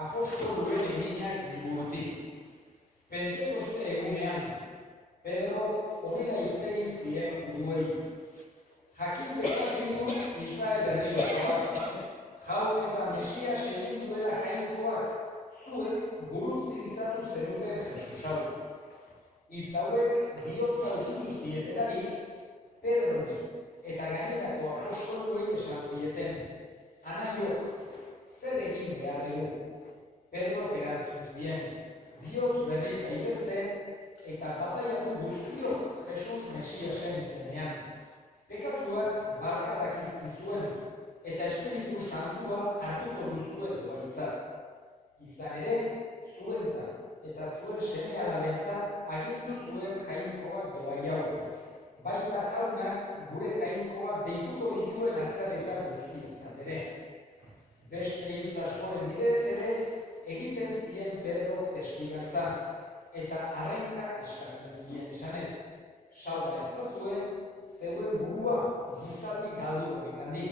Apostoluen eginak liburutik. Pentekoste egunean, Pedro horrela hitz egin zien juduei. Jakin bezazigun Israel herrikoak, jaun eta Mesias egin duela jainkoak, zuek gurutzintzatu zenuten Jesus hau. Hitz hauek bihotza ukitu zietelarik, Pedrori eta gainerako apostoluei esan zieten. Anaiok, zer egin behar dugu? Pedro erantzun zien, bihotz berri zaitezte eta bataiatu guztiok Jesus Mesiasen izenean. Pekatuak barkarak izkizuen eta Espiritu Santua hartuko duzuen doaitzat. Izan ere, zuentzat eta zuen seme-alabentzat agindu zuen jainkoak doai hau. Baita jaunak gure jainkoak deituko dituen atzerrikar guztientzat ere. Beste hitz askoren bidez ere, egiten zien Pedro testigatza eta arrenka eskatzen zien esanez. Salba ezazue, zeuen burua gizatik galdu horregandik.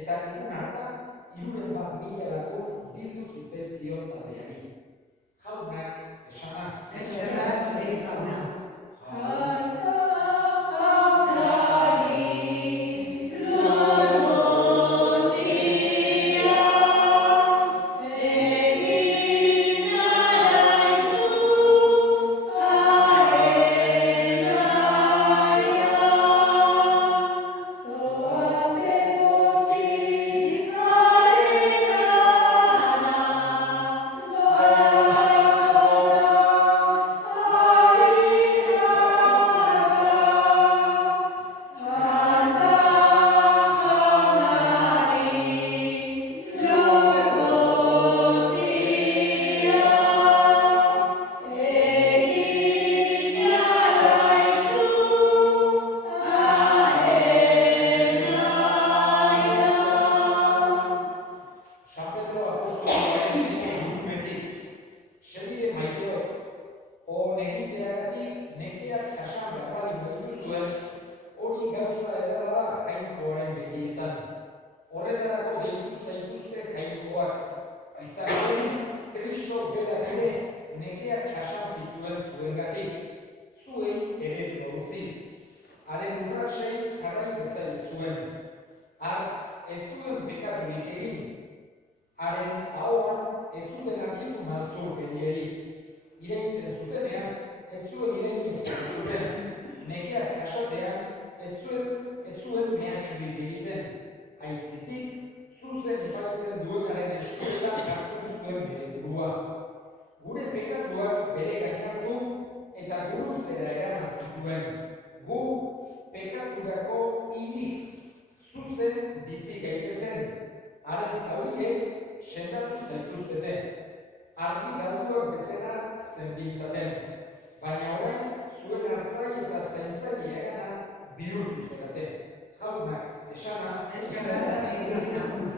eta egun hartan 300.000 lagun bildu zitzaizkion taldeari. Jaunak esana. Eskerrak zure jauna. Gure pekatuak bere gain hartu eta gurutzera eraman zituen. Gu pekaturako hilik zuzen bizi gaitezen, haren zauriek sendatu zaituztete. Argi galduak bezala zenbiltzaten, baina orain zuen hartzai eta zaintzaileagana bihurtu zarete. Jaunak esana. Eskerrak zure jauna.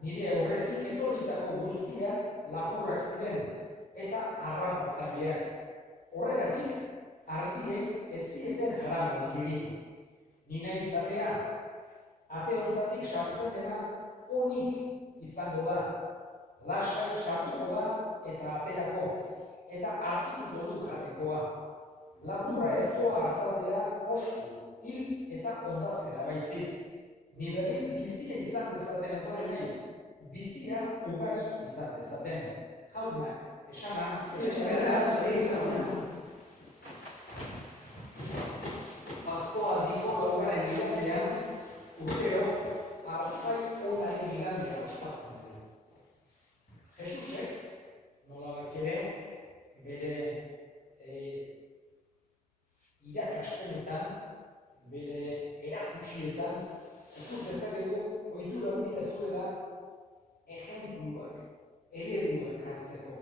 Nire aurretik etorritako guztiak lapurrak ziren eta harrapatzaileak. Horregatik, argiek ez zieten jaramonik egin. Ni naiz zatea, ate honetatik sartzen dena onik izango da. Lasai sartuko da eta aterako, eta arkituko du jatekoa. Lapurra ez doa hartaldea oso, hil eta ondatzera baizik. Ni berriz bizia izan dezaten etorri naiz, bizia ugari izan dezaten. Jaunak, esana, Eskerrak zure jauna. Paskoa diko gaugaren gironean, urtero, arzai onaren igandea ospatzen du. Jesusek, nolabait ere, bere irakaspenetan, bere erakutsietan, ikus dezakegu ohitura handia zuela ejempluak, ereduak jartzeko.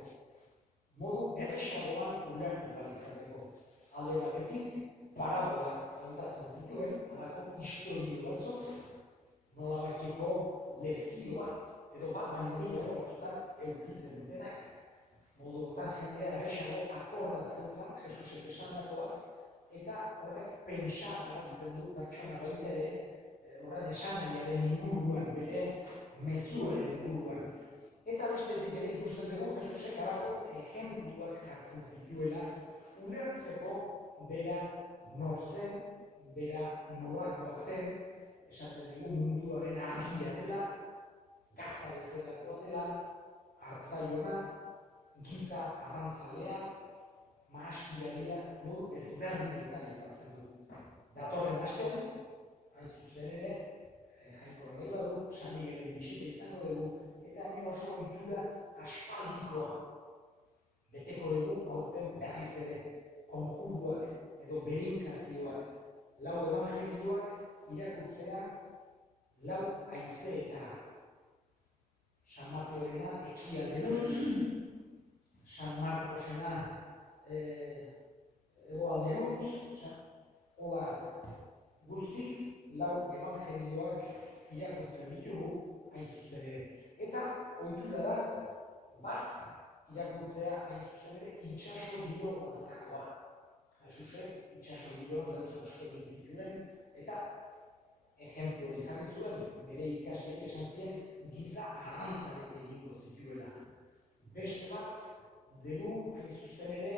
Modu erresagoan ulertu behar izateko. Alde batetik, parabolak kontatzen zituen, halako historio batzuk, nolabaiteko lezio bat, edo bat baino gehiago batzutan edukitzen dutenak. Modu horretan jendea erresago akordatzen zen Jesusek esandakoaz, eta horrek pentsarazten du pertsona baita ere, horren esanaiaren inguruan, bere mezuaren inguruan. Eta bestetik ere ikusten dugu Jesusek halako ejempluak jartzen zituela, ulertzeko bera nor zen, bera nolakoa zen, esaten dugu munduaren argia dela, gatza bezalakoa dela, hartzaiona, giza arrantzalea, mahastiaria, modu ezberdinetan aipatzen du. Datorren astean, hain zuzen ere, jainko nahi badu, San Miguelen bisita izango dugu, eta hemen oso ohitura aspaldikoa beteko dugu aurten berriz ere, konjuruak edo berinkazioak, lau evangelioak irakurtzea, lau haizeetara. San Mateorena ekialderantz, San Marcosena hegoalderantz, hola guztik lau evangelioak irakurtzen ditugu hain zuzen ere. Eta ohitura da bat irakurtzea hain zuzen ere itsaso bideo horretakoa. Jesusek itsaso bideo gauza asko egin zituen, eta ejemplu hori jarri zuen, bere ikasleek esan zien giza arrantzak egingo zituela. Beste bat, dugu hain zuzen ere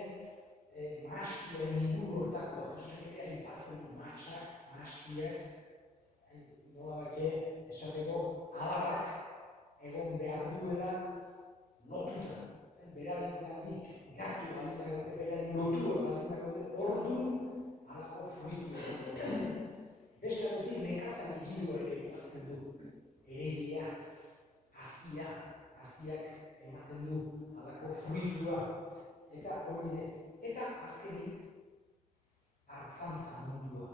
mahastien inguru horretakoa. Jesusek ere aipatzen du mahastsak, mahastiak, nolabait esateko adarrak egon behar duela lotuta. Berarengandik gertu baldin bagaude, beraren lotua baldin bagaude, ordu halako fruitu egon. Beste aldetik nekazal egidu ere aipatzen du. Eredia, haziak ematen du halako fruitua, eta hori eta azkenik hartzantza mundua.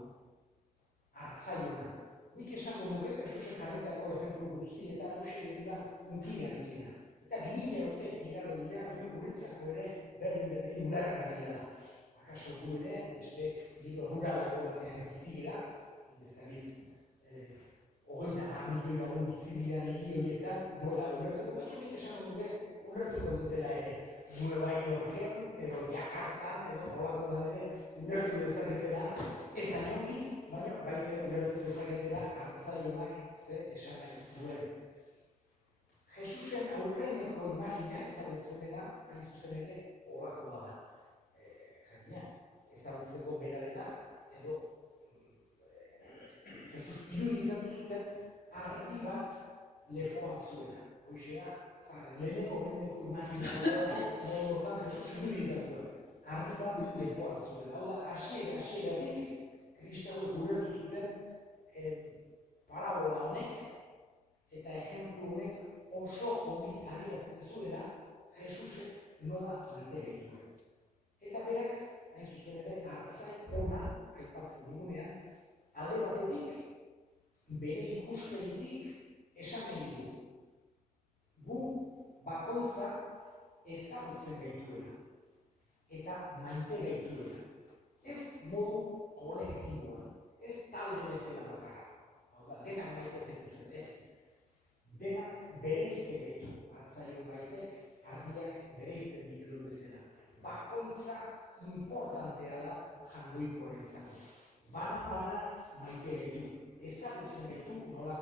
Hartzaiona. Nik esango nuke Jesusek jarritako ejemplu guztietan hauxe dira hunkigarri dira. Eta 2000 urte igaro dira, guretzako ere berdin ulergarria da. Akaso gu ere, beste giro ruraleko batean bizi dira, ez da dit, 24 milioi lagun bizi dira niki horietan, nola ulertuko, baina nik esango nuke ulertuko dutela ere. Nueva Yorken, edo Jakarta, edo horako da ere, ulertu dezaketela, ez anoki, baina baita ulertu dezaketela hartzaionak ze esan nahi duen. Jesusen aurreneko imagina ezagutzen dela, hain zuzen ere, horakoa da. Jakina, ezagutzeko bera dela, edo Jesus irudikatu zuten argi bat lepoan zuena. Hoxea, leheneko imagina dela, horretan Jesus irudikatu da. Argi bat lepoan zuena. Hau da, hasieratik, Kristauek ulertu zuten parabola honek eta ejemplu honek oso ongi adierazten zuela Jesusek nola maite egin. Eta berak, hain zuzen ere, hartzai ona aipatzen dugunean, alde batetik, bere ikuspegitik esan nahi du. Gu bakoitza ezagutzen gaituela eta maite gaituela. Ez modu kolektiboan, ez talde bezala bakarra. Hau da, denak maite zentuzen, ez. Denak bereizte gaitu, hartzaile baitek, ardiak bereizten dituen bezala. Bakoitza importantea da jangoiko horretzako. Bana maite gaitu, ezagutzen gaitu nola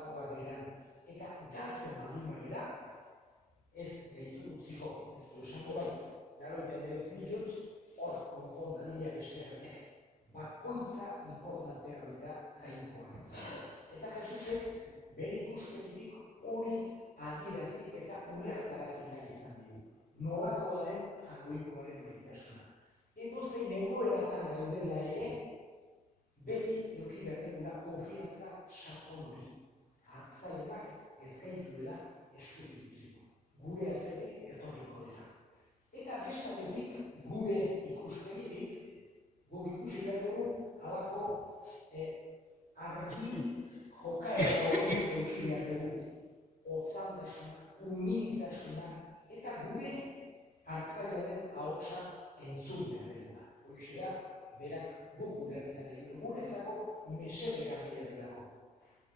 mesedegarria delako.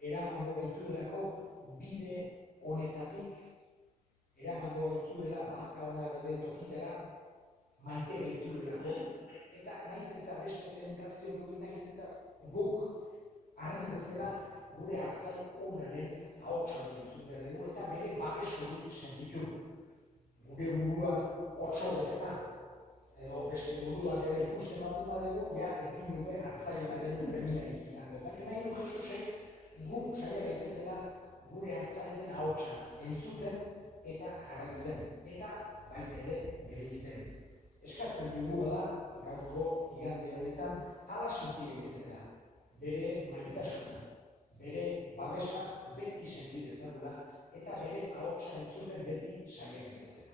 Eramango gaituelako bide honetatik, eramango gaituela bazka hona dauden tokitara, maite gaituelako, eta naiz eta beste tentazioak naiz eta guk arren bezala gure hartzai onaren ahotsa entzuten dugu eta bere babesu sentitu. Gure burua otso bezala, edo beste buruak ere ikusten badugu, ez dugu hartzaiaren premiarik izango. Baina nahi du Jesusek guk saia gaitezela gure hartzaiaren ahotsa entzuten eta jarraitzen, eta baita ere bereizten. Eskatzen dugu da, gaurko igande honetan, hala senti gaitezela, bere maitasuna, bere babesa beti senti dezagula, eta bere ahotsa entzuten beti saia gaitezela.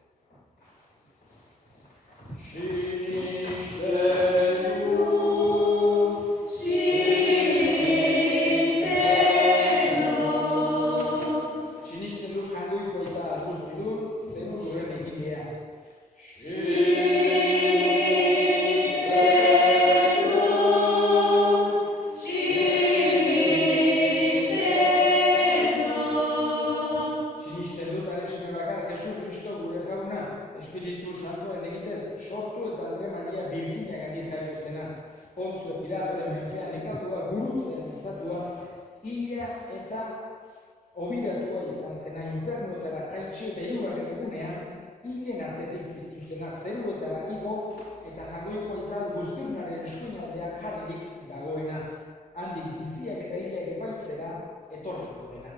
Sinisten dut jangoiko eta guzti dut, zenu duen egilea. Sinisten dut Alexandre Bakar, Jesu Kristo gure jauna, Espiritu Santoen egitez sortu eta Andre Maria Virginiagatik jaio zena, Pontzio Pilatoren menpean nekatua gurutzen altzatua, hila eta obiratua izan zena infernuetara jaitsi eta hirugarren egunean, hilen artetik piztu zena zeruetara igo eta jangoiko eta guztiunaren eskuinaldeak jarririk dagoena, handik biziak eta hilak epaitzera etorriko dena.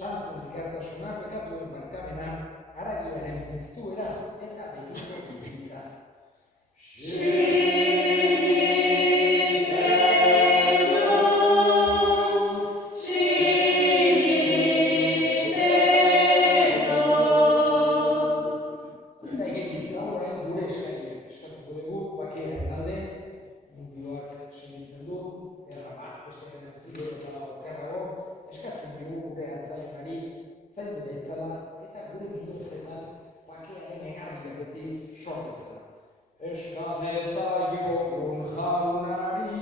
Santu elkartasuna, pekatuen barkamena, haragiaren piztuera eta betiko bizitza. Eta egin ditza orain gure eskaria. Eskatuko dugu bakearen alde, mundioak senitzen du, erra bat, bestearen aztilo eta okerrago, eskatzen dugu gure hartzailari zaindu gaitzala eta gure bidotzetan bakearen egarria beti sortezela. Eska dezaiogun jaunari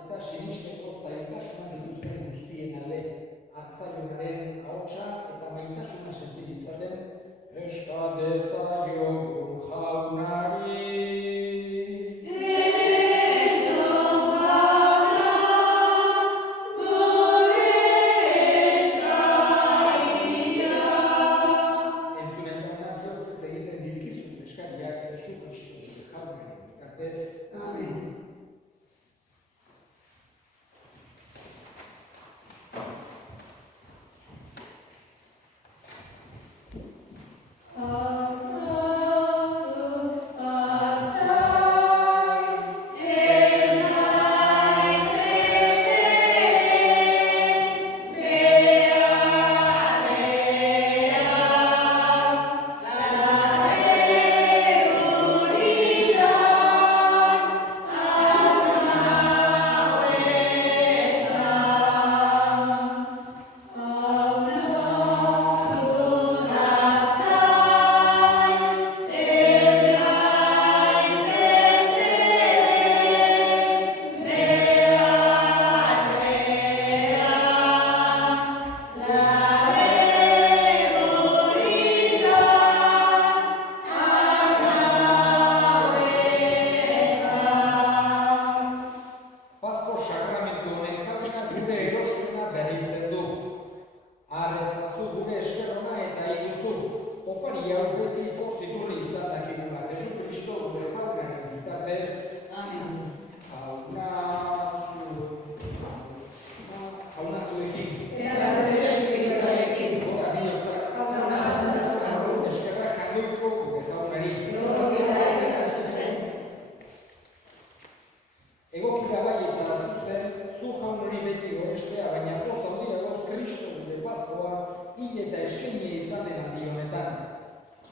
eta sinisteko zailtasunak dituzten guztien alde hartzailaren ahotsa eta maitasuna sentibitzaten eska dezaiogun jaunari. Entzunen jauna bihotzez egiten dizkizut eskariak Jesu Kristo jaunaren bitartez. Amen. zu jaun hori beti gorestea, baina poz handiagoz Kristo gure Paskoa hil eta eskenia izanen handi honetan.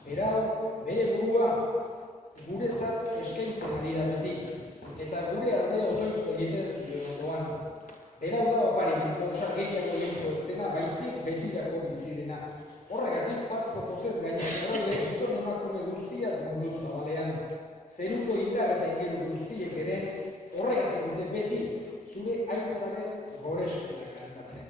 Berau, bere burua, guretzat eskaintzen dira beti, eta gure ardea otoitza egiten zuen ondoan. Berau da opari gauza gehiago egin ez dena, baizik betirako bizi dena. Horregatik Pasko pozez gainera gizon emakume guztiak mundu zabalean. Zeruko indar eta ingelu guztiek ere horregatik dute beti zure aintzaren gorespena kantatzen.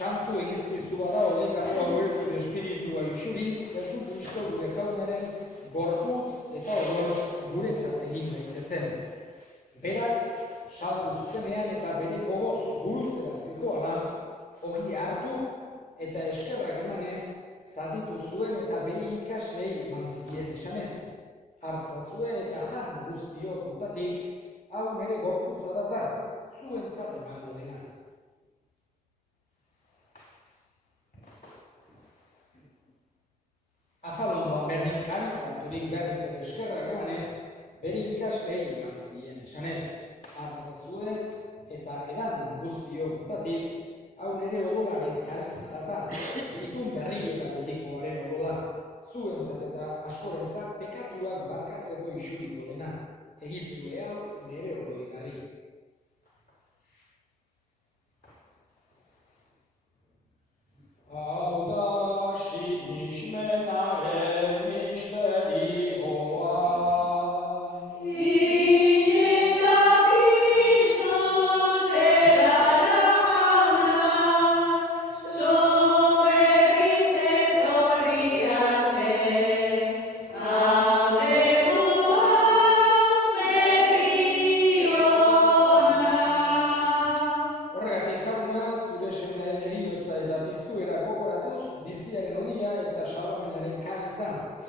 Santu egizkiztua da horretako abertzuen espiritua isuriz, Jesu Kristo gure jaunaren gorputz eta odol guretzat egin daitezen. Berak saldu zutenean eta bere gogoz gurutzera zikoala, ogia hartu eta eskerrak emanez, zatitu zuen eta bere ikaslei eman zien esanez. Hartzazue eta jan guztiok kontatik, hau nire gorputza data, zuentzat emango dena. Afalondoan berdin karizaturik berriz ere eskerrak emanez, bere ikaslei eman zien esanez. Hartzazue eta edan guztiok kontatik, hau nire odolaren karizatata, itun berri eta betikoaren odola. Zuentzat eta askorentzat pekatuak barkatzeko isuriko dena, egizue hau nire oroikari. Hau da sinismenaren misterioa.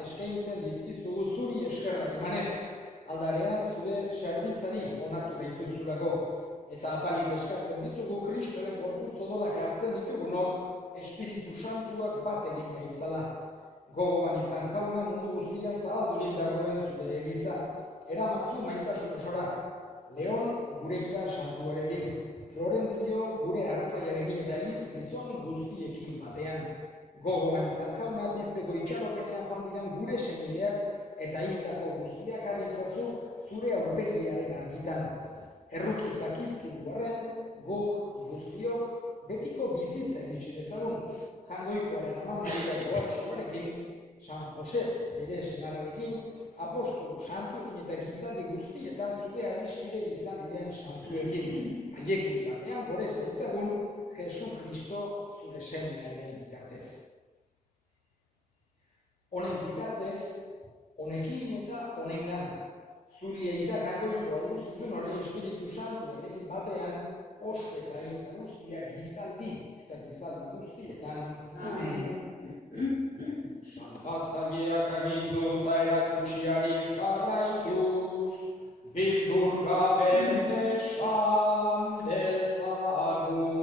Eskaintzen dizkizugu zuri eskerrak emanez, aldarean zure zerbitzari onartu behituzulako, eta apalik eskatzen dizugu Kristoren gorputz odolak hartzen ditugunok Espiritu Santuak bat egin gaitzala. Gogoan izan jauna mundu guztian zabaldurik dagoen zure egiza, eramazu maitasun osora, Leon gure ita santuarekin, Florentzio gure hartzaiarekin eta gizon guztiekin batean. Gogoan izan jauna pizteko itxaropenean joan diren gure semideak eta hildako guztiak harritzazu zure aurpegiaren argitan. Errukiz dakizkin horren, guk guztiok betiko bizitzen itxi dezagun, jangoikoaren amamariakoak soarekin, San Jose ere senarrekin, apostolu santu eta gizaldi guztietan zure adiskide izan diren santuekin. Haiekin batean gure zentzagun Jesu Kristo zure semearen bitartez. Honen bitartez, honekin eta honengan, zuri eita jakoiko guztien hori Espiritu Santu ere batean, oso eta hitza guztiak gizaldi eta gizaldi guztietan. Sanpatzabiak agindu eta erakutsiari jarraituz, bildur gabe esan dezagun.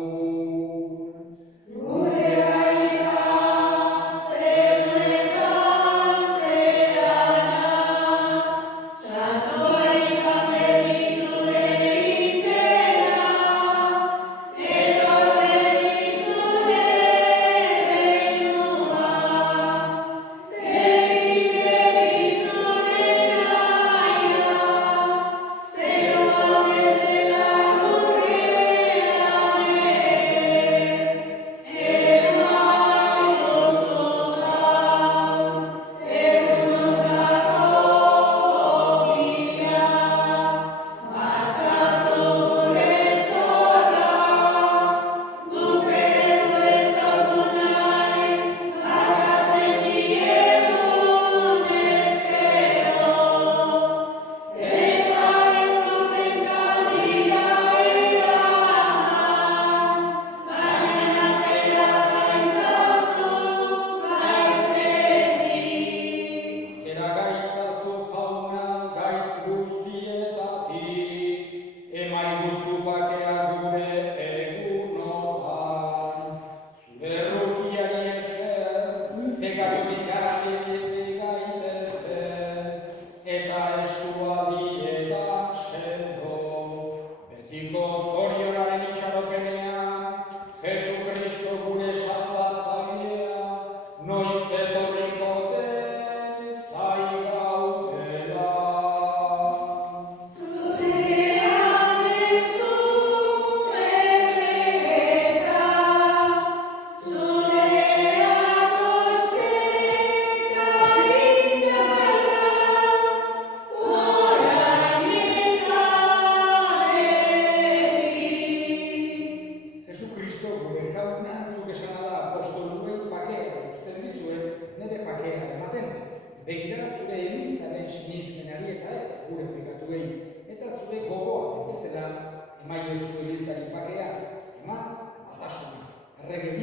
gure jauna, zuk esana da apostoluei pakea uzten dizuet, nire pakea ematen. Begira zure elizaren sinismenari eta ez gure pekatuei, eta zure gogoa bezala emaio zure elizari pakea, eman batasuna. Errege